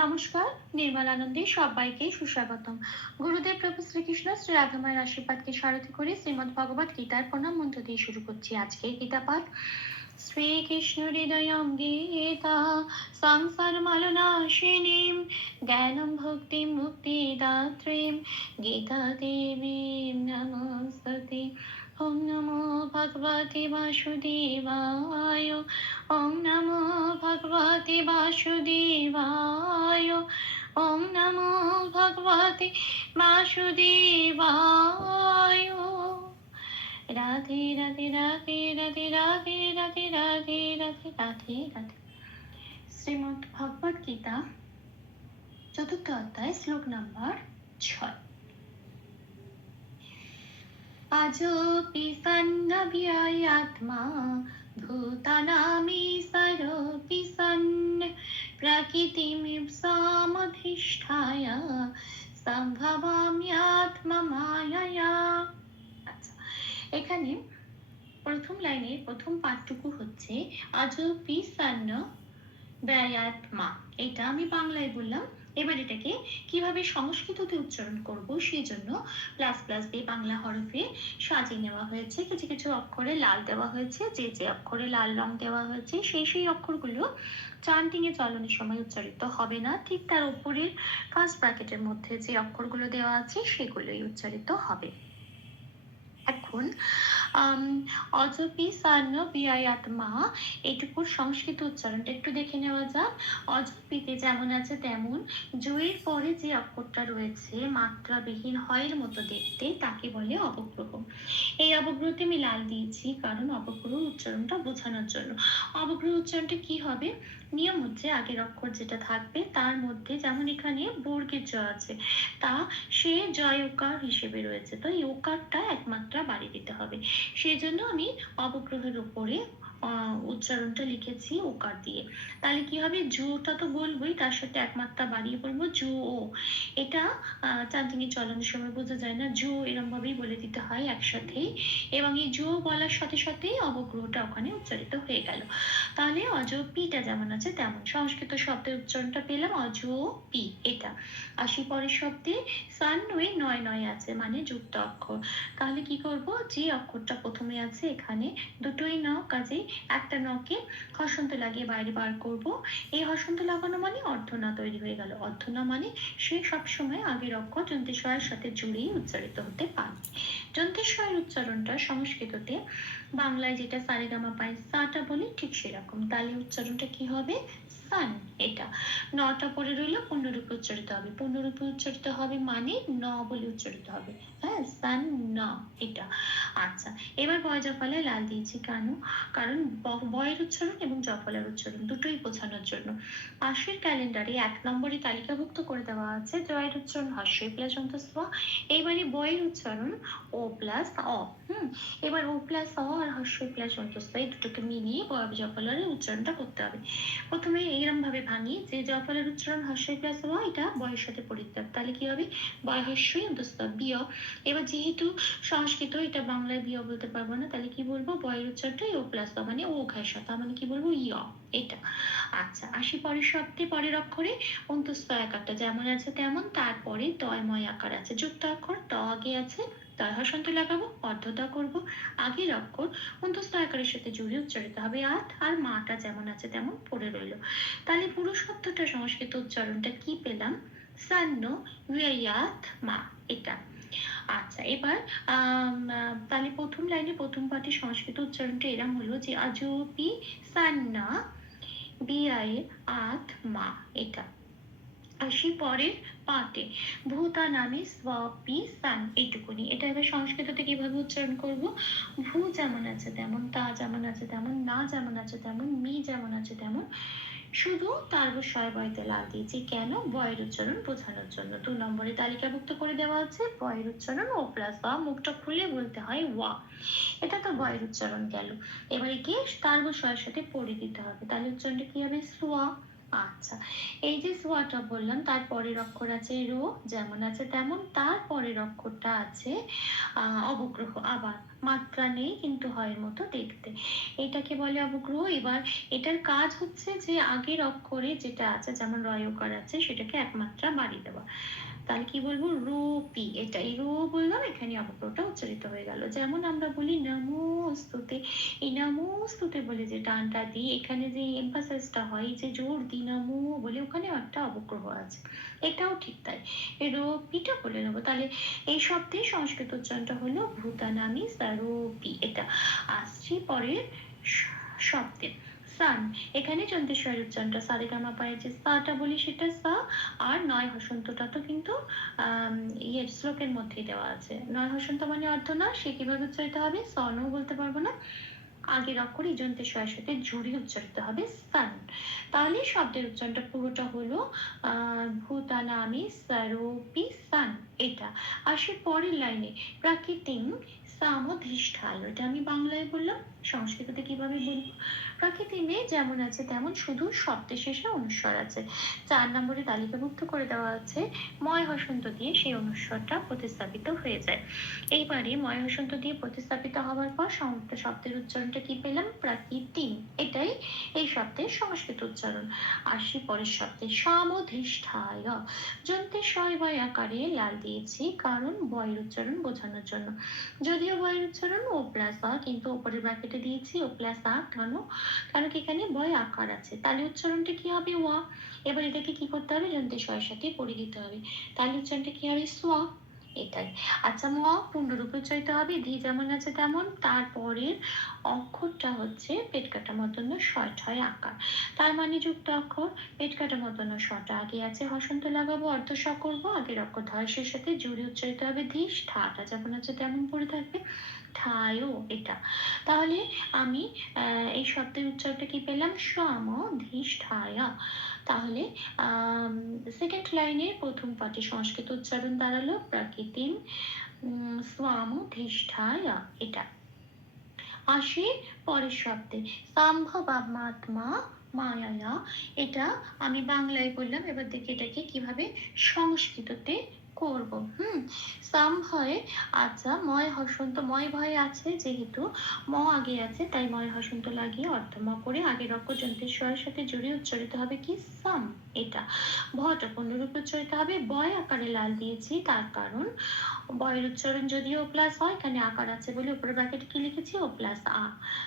নমস্কার, নির্মল আনন্দে সবাইকে সুস্বাগতম। গুরুদেব প্রভু শ্রীকৃষ্ণ শ্রী রাধামায়ের আশীর্বাদকে সারথি করে শ্রীমদ ভগবত গীতার প্রণাম মন্ত্র দিয়ে শুরু করছি আজকে গীতা পাঠ। শ্রীকৃষ্ণ হৃদয়ম গীতা সংসার মালনাশিনীম, জ্ঞানম ভক্তি মুক্তি দাত্রীম গীতা নমস্তে ওম নমো ভগবতে বাসুদেবায় ওম নমো ভগবতে বাসুদেবায় ওম নমো ভগবতে বাসুদেবায় রাধে রাধে রাধে রাধে রাধে রাধে রাধে রাধে রাধে রাধে শ্রীমদ্ ভগবত গীতা চতুর্থ অধ্যায় শ্লোক নাম্বার ছয় अजोऽपि सन्नव्ययात्मा भूतानामि सरोऽपि सन् प्रकृतिमिप्सामधिष्ठाय সম্ভবাম্যাত্মমায়া আচ্ছা এখানে প্রথম লাইনের প্রথম পাঠটুকু হচ্ছে আজপি সান্ন ব্যয়াত্মা এটা আমি বাংলায় বললাম এবার এটাকে কীভাবে সংস্কৃততে উচ্চারণ করব সেই জন্য প্লাস প্লাস দিয়ে বাংলা হরফে সাজিয়ে নেওয়া হয়েছে। কিছু কিছু অক্ষরে লাল দেওয়া হয়েছে, যে যে অক্ষরে লাল রং দেওয়া হয়েছে, সেই সেই অক্ষরগুলো চান্টিং এ চলনের সময় উচ্চারিত হবে না। ঠিক তার উপরের ফার্স্ট ব্র্যাকেটের মধ্যে যে অক্ষরগুলো দেওয়া আছে, সেগুলোই উচ্চারিত হবে। এখন অজপি সান্ন বিয়ায়াত্মা এইটুকুর সংস্কৃত উচ্চারণটা একটু দেখে নেওয়া যাক। অজপিতে যেমন আছে তেমন, জয়ের পরে যে অক্ষরটা রয়েছে, মাত্রাবিহীন হয়ের মতো দেখতে, তাকে বলে অবগ্রহ। এই অবগ্রহতে আমি লাল দিয়েছি, কারণ অবগ্রহ উচ্চারণটা বোঝানোর জন্য। অবগ্রহ উচ্চারণটা কি হবে? নিয়ম হচ্ছে আগের অক্ষর যেটা থাকবে, তার মধ্যে যেমন এখানে বর্গের জ আছে, তা সে জয় ওকার হিসেবে রয়েছে। তো এই ওকারটা একমাত্রা বাড়ি দিতে হবে। সেই জন্য আমি অবগ্রহের উপরে উচ্চারণটা লিখেছি ওকার দিয়ে। তাহলে কি হবে? জুটা তো বলবোই, তার সাথে একমাত্রা বাড়িয়ে বলব, জু ও। এটা চান্দিনী চলনের সময় বোঝা যায় না, জু এরম ভাবেই বলে দিতে হয় একসাথেই এবং এই জু বলার সাথে সাথেই অবগ্রহটা ওখানে উচ্চারিত হয়ে গেল। তাহলে অজ পিটা যেমন আছে তেমন। সংস্কৃত শব্দের উচ্চারণটা পেলাম, অজ পি, এটা। আসি পরের শব্দে, সান নয় নয় নয় আছে মানে যুক্ত অক্ষর। তাহলে কি করব? যে অক্ষরটা প্রথমে আছে এখানে, দুটোই ন, কাজেই একটা নখে হসন্ত লাগিয়ে বাইরে বার করব। এই হসন্ত লাগানো মানে অর্ধনা তৈরি হয়ে গেল। অর্ধনা মানে সে সবসময় আগের অক্ষর যন্ত্রেশ্বরের সাথে জুড়েই উচ্চারিত হতে পারে। যন্ত্রেশ্বরের উচ্চারণটা সংস্কৃততে বাংলায় যেটা সারেগামা পায় সাটা বলি ঠিক সেরকম। তাহলে উচ্চারণটা কি হবে? সান এটা। নটা পরে রইল পূর্ণরূপে উচ্চারিত হবে। পূর্ণরূপে উচ্চারিত হবে মানে ন বলে উচ্চারিত হবে। হ্যাঁ সান ন, এটা। আচ্ছা এবার বয় জফলায় লাল দিয়েছি কেন? কারণ বয়ের উচ্চারণ এবং জফলার উচ্চারণ দুটোই বোঝানোর জন্য। পাশের ক্যালেন্ডারে এক নম্বরে তালিকাভুক্ত করে দেওয়া আছে, জয়ের উচ্চারণ হর্ষই প্লাস অন্তস্ব এইবারে বয়ের উচ্চারণ ও প্লাস অ, হুম। এবার ও প্লাস অ আর হর্ষই প্লাস অন্তস্ব এই দুটোকে মিলিয়ে বয় জফলারের উচ্চারণটা করতে হবে। প্রথমে এইরকম ভাবে ভাঙি, যে জফলের উচ্চারণ হস্যই প্লাস র এটা বয়ের সাথে পরিত্যাগ। তাহলে কি হবে? বয় হস্যই অন্তস্ব বিয়। এবার যেহেতু সংস্কৃত, এটা বাংলায় বিয় বলতে পারব না, তাহলে কি বলব? বয়ের উচ্চারণটা ও প্লাস মানে ও ঘাসা। তার মানে কি বলব? ইয় এটা। আচ্ছা আসি পরের শব্দে, পরের অক্ষরে। অন্তস্থ আকারটা যেমন আছে তেমন, তারপরে তয়ময় আকার আছে। যুক্ত অক্ষর ত আগে আছে, তয় হসন্ত লাগাবো অর্ধতা করব। আগের অক্ষর অন্তস্থ আকারের সাথে জুড়ে উচ্চারিত হবে আত, আর মাটা যেমন আছে তেমন পড়ে রইল। তাহলে পুরো শব্দটা সংস্কৃত উচ্চারণটা কি পেলাম? সান্ন ওয়াত মা, এটা। আচ্ছা এবার তাহলে প্রথম লাইনে প্রথম পাঠে সংস্কৃত উচ্চারণটা এরম হলো যে আজপি সান্না বিআই আত মা এটা। আসি পরের পাটে ভূতা নামে স্বপি সান এইটুকুনি। এটা এবার সংস্কৃততে কীভাবে উচ্চারণ করব? ভূ যেমন আছে তেমন, তা যেমন আছে তেমন, না যেমন আছে তেমন, মি যেমন আছে তেমন শুধু তার বিষয় বয়তে লাল দিয়েছি কেন? বয়ের উচ্চারণ বোঝানোর জন্য। দু নম্বরে তালিকাভুক্ত করে দেওয়া আছে বয়ের উচ্চারণ ও প্লাস বা মুখটা খুলে বলতে হয় ওয়া। এটা তো বয়ের উচ্চারণ গেল। এবারে গিয়ে তার বিষয়ের সাথে পড়ে দিতে হবে। তাহলে উচ্চারণটা কি হবে? সোয়া। আচ্ছা এই যে সোয়াটা বললাম, তার পরের অক্ষর আছে রো, যেমন আছে তেমন, তার পরের অক্ষরটা আছে অবগ্রহ, আবার মাত্রা নেই, কিন্তু হয় মতো দেখতে। এটাকে বলে অবগ্রহ, এবার এটার কাজ হচ্ছে যে আগের অক্ষরে যেটা আছে, যেমন রয়কার আছে, সেটাকে এক মাত্রা বাড়িয়ে দেওয়া। তাহলে কি বলব? রূপী। এটা এই রো বললাম এখানে অবক্রটা উচ্চারিত হয়ে গেল। যেমন আমরা বলি নমস্তুতে, এই নমস্তুতে বলে যে টানটা দিই, এখানে যে এমফাসাইজটা হয়, যে জোর দি নমো বলে ওখানে একটা অবগ্রহ আছে। এটাও ঠিক তাই। রূপীটা বলে নেব। তাহলে এই শব্দে সংস্কৃত উচ্চারণটা হলো ভূতানামি সারোপি। এটা আসছি পরের শ- শব্দে। সান। এখানে চন্দ্রেশ্বর উচ্চারণটা সারে গামা পায়ে যে সাটা বলি সেটা সা আর নয় হসন্তটা তো কিন্তু ইয়ের শ্লোকের মধ্যেই দেওয়া আছে। নয় হসন্ত মানে অর্থ না সে কীভাবে উচ্চারিত হবে? সনও বলতে পারব না। আগের অক্ষর ইজন্তে শয়ের সাথে জুড়ে উচ্চারিত হবে সান। তাহলে শব্দের উচ্চারণটা পুরোটা হলো ভূতানামি সারোপি সান এটা। আর সে পরের লাইনে প্রাকৃতিক সামধিষ্ঠায় এটা আমি বাংলায় বললাম। সংস্কৃততে কীভাবে বলব প্রাকৃতিমে যেমন আছে তেমন শুধু শব্দের শেষে অনুস্বর আছে। চার নম্বরে তালিকাভুক্ত করে দেওয়া আছে, ময় হসন্ত দিয়ে সেই অনুস্বরটা প্রতিস্থাপিত হয়ে যায়। এইবারে ময় হসন্ত দিয়ে প্রতিস্থাপিত হওয়ার পর সমস্ত শব্দের উচ্চারণটা কি পেলাম? প্রাকৃতিক এটাই এই শব্দের সংস্কৃত উচ্চারণ। আসি পরের শব্দে, সমধিষ্ঠায়। যন্ত্রে শয় বয় আকারে লাল দিয়েছি, কারণ বয়ের উচ্চারণ বোঝানোর জন্য। যদিও বয়ের উচ্চারণ ও প্লাস কিন্তু উপরের ব্র্যাকেটে দিয়েছি, ও প্লাস আ কেন? কারণ কি এখানে বয় আকার আছে। তাহলে উচ্চারণটা কি হবে? ওয়া। এবার এটাকে কি করতে হবে? যন্ত্রে শয়ের সাথে পড়ে দিতে হবে। তাহলে উচ্চারণটা কি হবে? সোয়া। এটাই। আচ্ছা ম পূর্ণরূপে উচ্চারিত হবে। ধি যেমন আছে তেমন। তারপরের অক্ষরটা হচ্ছে পেট কাটা মতন ছয় আকার। তার মানে যুক্ত অক্ষর, পেট কাটা মতন শটা আগে আছে হসন্ত লাগাবো, অর্ধ স করব আগের অক্ষর ধর্ষের সাথে জুড়ে উচ্চারিত হবে ধীস ঠাটা যেমন আছে তেমন পড়ে থাকবে। ঠায়ও এটা। তাহলে আমি এই শব্দের উচ্চারণটা কি পেলাম? সম ধিষ্ঠায়া তাহলে সেকেন্ড লাইনের প্রথম পাঠে সংস্কৃত উচ্চারণ দাঁড়াল প্রাকৃতিক স্বাম ধিষ্ঠায়া এটা। আসে পরের শব্দে সম্ভবাত্মা মায়ায়া। এটা আমি বাংলায় বললাম, এবার দেখি এটাকে কীভাবে সংস্কৃততে করব। হুম সম্ভয়ে আচ্ছা ময় হসন্ত, ময় ভয় আছে যেহেতু, ম আগে আছে, তাই ময় হসন্ত লাগিয়ে অর্ধম করে আগের অক্ষর যন্ত্রের স্বরের সাথে জুড়ে উচ্চারিত হবে কি? সাম এটা। ভটা পূর্ণরূপে উচ্চারিত হবে, বয় আকারে লাল দিয়েছি, তার কারণ, বয়ের উচ্চারণ যদিও প্লাস হয়, এখানে আকার আছে বলে উপরে ব্র্যাকেটে কি লিখেছি? ও প্লাস আ।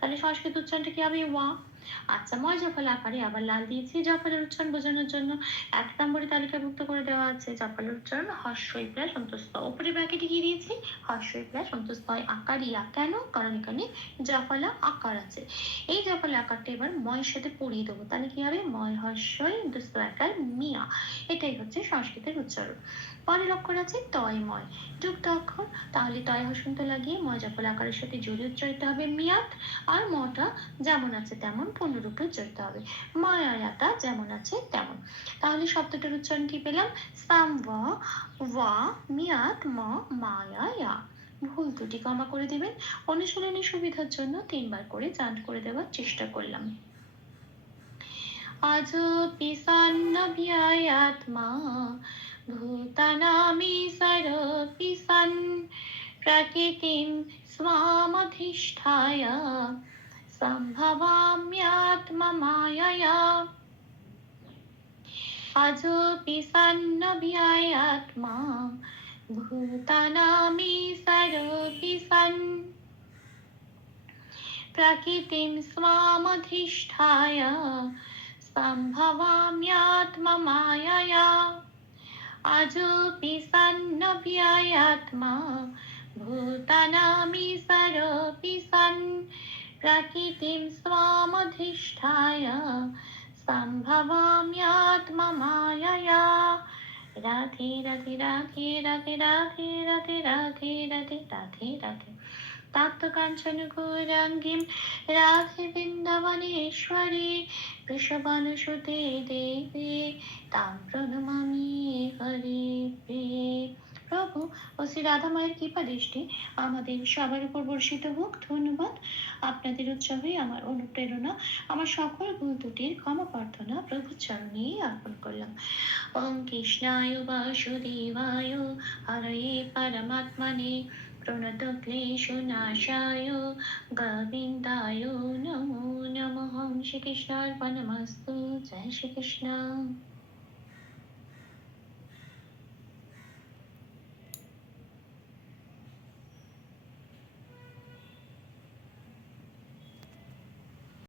তাহলে সংস্কৃত উচ্চারণটা কি হবে? ওয়া। আচ্ছা ময় জফল আকারে আবার লাল দিয়েছি। জফলের উচ্চারণ বোঝানোর জন্য এক নম্বরে তালিকাভুক্ত করে দেওয়া আছে। জফলের উচ্চারণ হর্ষই প্লাস অন্তস্থ উপরে ব্র্যাকেটে কি দিয়েছি? হর্ষই প্লাস অন্তস্থ আকার ইয়া কেন? কারণ এখানে জফলা আকার আছে। এই জফলা আকারটা এবার ময়ের সাথে পড়িয়ে দেবো। তাহলে কি হবে? ময় হর্ষই অন্তস্থ আকার, মিয়া। এটাই হচ্ছে সংস্কৃতের উচ্চারণ। পরের অক্ষর আছে তয় ময়। যুক্ত অক্ষর তাহলে তয় হসন্ত লাগিয়ে ময় জফল আকারের সাথে জুড়ে উচ্চারিত হবে মিয়াত আর মটা যেমন আছে তেমন পূর্ণরূপে উচ্চারিত হবে। মায়ায়াতা যেমন আছে তেমন। তাহলে শব্দটার উচ্চারণ কি পেলাম? সাম ওয়া মিয়াত, ম, মায়ায়া। ভুল দুটি কমা করে দিবেন। অনুশীলনের সুবিধার জন্য তিনবার করে চান্ট করে দেওয়ার চেষ্টা করলাম। আজ পিসান্নভ্যায়াত্মা ভূতানামি সরপি সন প্রকৃতিম স্বামধিষ্ঠায়। सम्भवाम्यात्ममायया अजोऽपि सन्नभ्यायात्मा भूतानामि सरोऽपि सन् प्रकृतिं स्वामधिष्ठाय सम्भवाम्यात्ममायया अजोऽपि सन्नभ्यायात्मा भूतानामि सरोऽपि सन् प्रकृतिं स्वामधिष्ठाय सम्भवाम्यात्ममायया राधे राधे राधे राधे राधे राधे राधे राधे राधे राधे ताप्तकाञ्चनगौराङ्गीं राधे वृन्दावनेश्वरी वृषभानुसुते देवी तां प्रणमामि हरे শ্রী রাধা মায়ের কৃপা দৃষ্টি আমাদের সবার উপর বর্ষিত হোক। ধন্যবাদ। আপনাদের উৎসাহে আমার অনুপ্রেরণা, আমার সকল ভুল ত্রুটির ক্ষমা প্রার্থনা প্রভু চরণে অর্পণ করলাম। ওম কৃষ্ণায় বাসুদেবায় হরয়ে পরমাত্মনে প্রণত ক্লেশনাশায় গোবিন্দায় নমো নমঃ। শ্রীকৃষ্ণার্পণমস্তু। জয় শ্রীকৃষ্ণ।